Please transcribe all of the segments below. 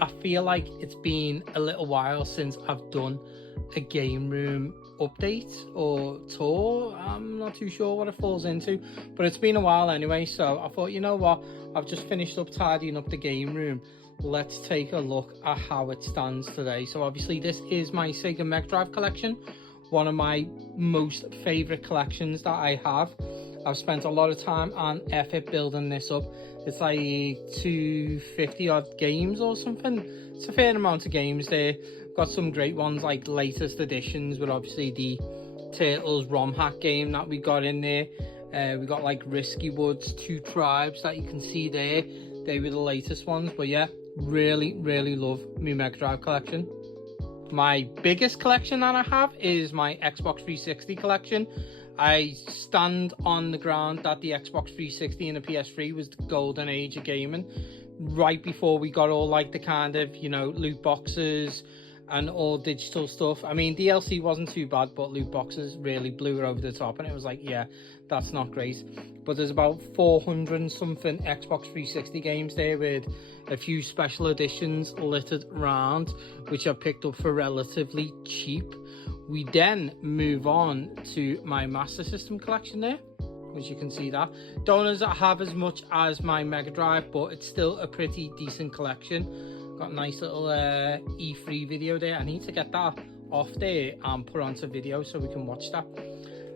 I feel like it's been a little while since I've done a game room update or tour. I'm not too sure what it falls into, but it's been a while anyway, so I thought, you know what, I've just finished up tidying up the game room. Let's take a look at how it stands today. So obviously this is my Sega Mega Drive collection, one of my most favorite collections that I have. I've spent a lot of time and effort building this up. It's like 250 odd games or something. It's a fair amount of games there. Got some great ones like latest editions with obviously the Turtles ROM hack game that we got in there. We got like Risky Woods, Two Tribes that you can see there. They were the latest ones, but yeah, really love my Mega Drive collection. My biggest collection that I have is my Xbox 360 collection. I stand on the ground that the Xbox 360 and the PS3 was the golden age of gaming, right before we got all like the kind of, you know, loot boxes and all digital stuff. I mean, DLC wasn't too bad, but loot boxes really blew it over the top, and it was like, yeah, that's not great. But there's about 400 and something Xbox 360 games there with a few special editions littered around, which I picked up for relatively cheap. We then move on to my Master System collection there, which you can see that. Don't have as much as my Mega Drive, but it's still a pretty decent collection. Got a nice little E3 video there. I need to get that off there and put onto video so we can watch that.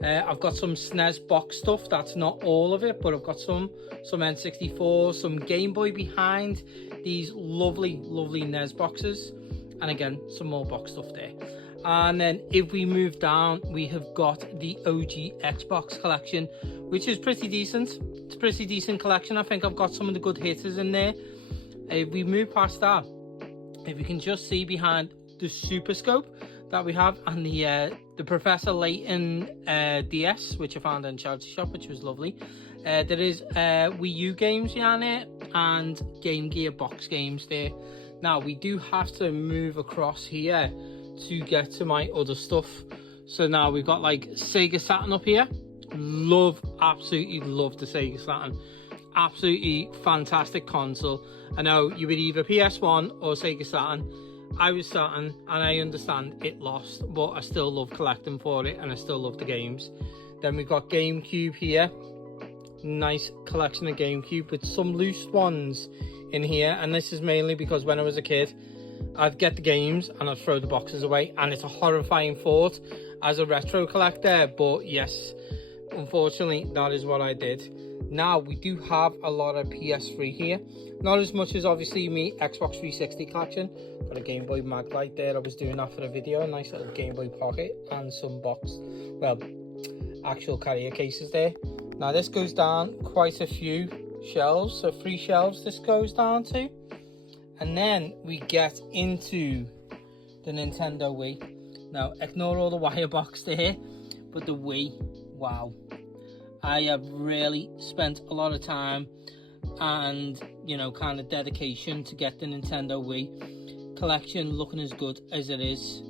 I've got some SNES box stuff. That's not all of it, but I've got some N64, some Game Boy behind these lovely NES boxes, and again some more box stuff there. And then if we move down, we have got the OG Xbox collection, which is pretty decent. It's a pretty decent collection. I think I've got some of the good hitters in there. If we move past that, if you can just see behind the Super Scope that we have, and the Professor Layton DS, which I found in charity shop, which was lovely. There is Wii U games behind it and Game Gear box games there. Now we do have to move across here to get to my other stuff. So now we've got like Sega Saturn up here. Absolutely love the Sega Saturn. Absolutely fantastic console. I know you would either PS1 or Sega Saturn. I was Saturn, and I understand it lost, but I still love collecting for it, and I still love the games. Then we've got GameCube here. Nice collection of GameCube with some loose ones in here, and this is mainly because when I was a kid, I'd get the games and I'd throw the boxes away, and it's a horrifying thought as a retro collector, but yes, unfortunately that is what I did. Now we do have a lot of PS3 here, not as much as obviously me Xbox 360 collection. Got a Game Boy Maglite there. I was doing that for the video, a nice little Game Boy Pocket and some actual carrier cases there. Now this goes down quite a few shelves, so 3 shelves this goes down to. And then we get into the Nintendo Wii. Now, ignore all the wire box there, but the Wii, wow. I have really spent a lot of time and, you know, kind of dedication to get the Nintendo Wii collection looking as good as it is.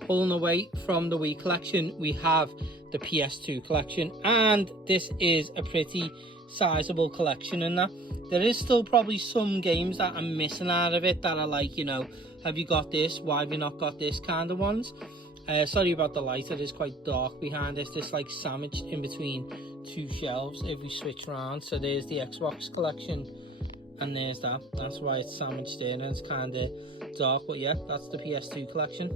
Pulling away from the Wii collection, we have the PS2 collection, and this is a pretty sizable collection in that. There is still probably some games that I'm missing out of it that are like, you know, have you got this? Why have you not got this kind of ones? Sorry about the light, it is quite dark behind this. This like sandwiched in between 2 shelves if we switch around. So there's the Xbox collection and there's that. That's why it's sandwiched in and it's kind of dark, but yeah, that's the PS2 collection.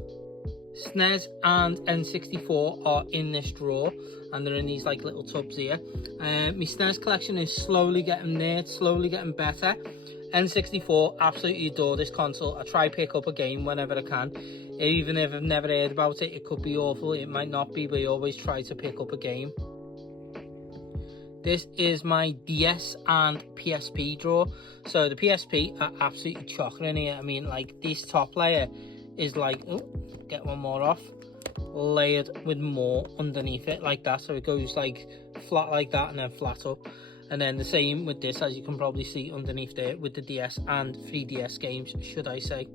SNES and N64 are in this drawer, and they're in these like little tubs here. My SNES collection is slowly getting there, it's slowly getting better. N64, absolutely adore this console. I try pick up a game whenever I can, even if I've never heard about it. It could be awful, it might not be, but I always try to pick up a game. This is my DS and PSP drawer. So the PSP are absolutely chocolate in here. I mean, like this top layer is like, oh, get one more off, layered with more underneath it like that, so it goes like flat like that and then flat up. And then the same with this, as you can probably see underneath there, with the DS and 3DS games, should I say.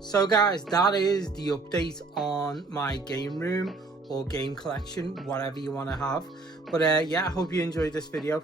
So guys, that is the update on my game room or game collection, whatever you want to have. But yeah, I hope you enjoyed this video.